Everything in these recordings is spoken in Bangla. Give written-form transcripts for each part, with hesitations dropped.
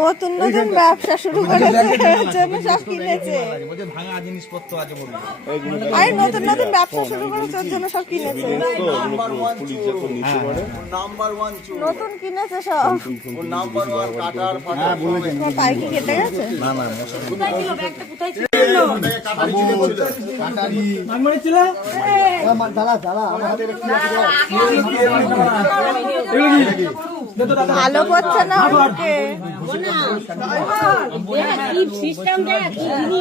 নতুন নতুন ব্যবসা শুরু করেছে, জন্য সব কিনেছে। আরে নতুন নতুন ব্যবসা শুরু করেছে, ওর জন্য সব কিনেছে। নতুন কিনেছে সব। তোমার পায়ে কি কেটে গেছে? ভালো করছে না ওকে।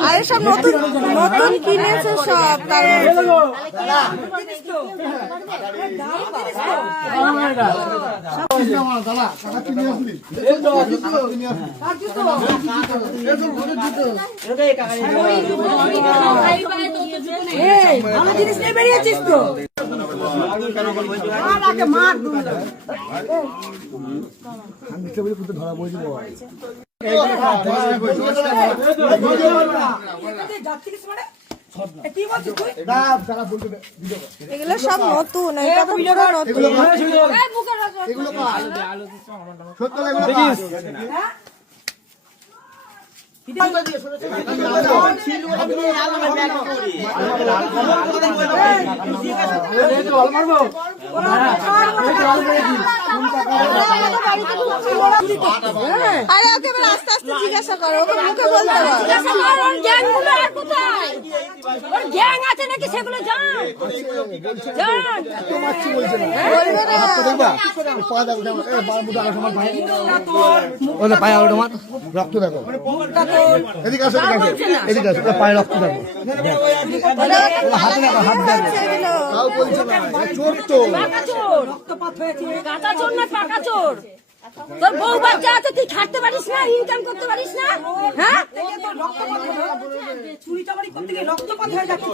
আরে সব নতুন নতুন কিনেছে সব, তার ভালো জিনিস নিয়ে বেরিয়েছিস তো। এগুলো সব নতুন, এটা তো পুরো নতুন। আরে ওকে এবার আস্তে আস্তে জিজ্ঞাসা করো, ওকে মুখে বলতে পারো। গ্যাং আছে নাকি সেগুলো জান। রক্ত দেখো, এদিকে আসো, এদিকে আসো, পায়ে রক্ত দেখো, হাতে দেখো, হাত দেখো। তাও বলছে না, চোর তো রক্তপাত হয়েছে। কাঁচা চোর না পাকা চোর? তোর বউ বাচ্চা আছে, তুই খাটতে পারিস না, ইনকাম করতে পারিস না? হ্যাঁ, চুরি চামারি করতে গিয়ে রক্তপাত হয়ে যাচ্ছে।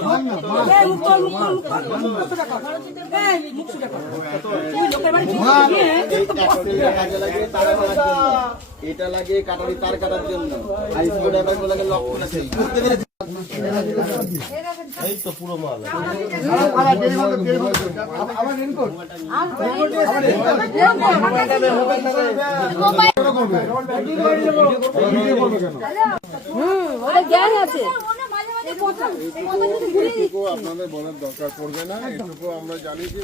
এটা লাগে কাটারি তার কাটার জন্য, আর স্ক্রু ড্রাইভার গুলো লাগে লক করেছে। এই তো পুরো মাল। আপনাদের বলার দরকার পড়বে না, এটুকু আমরা জানি যে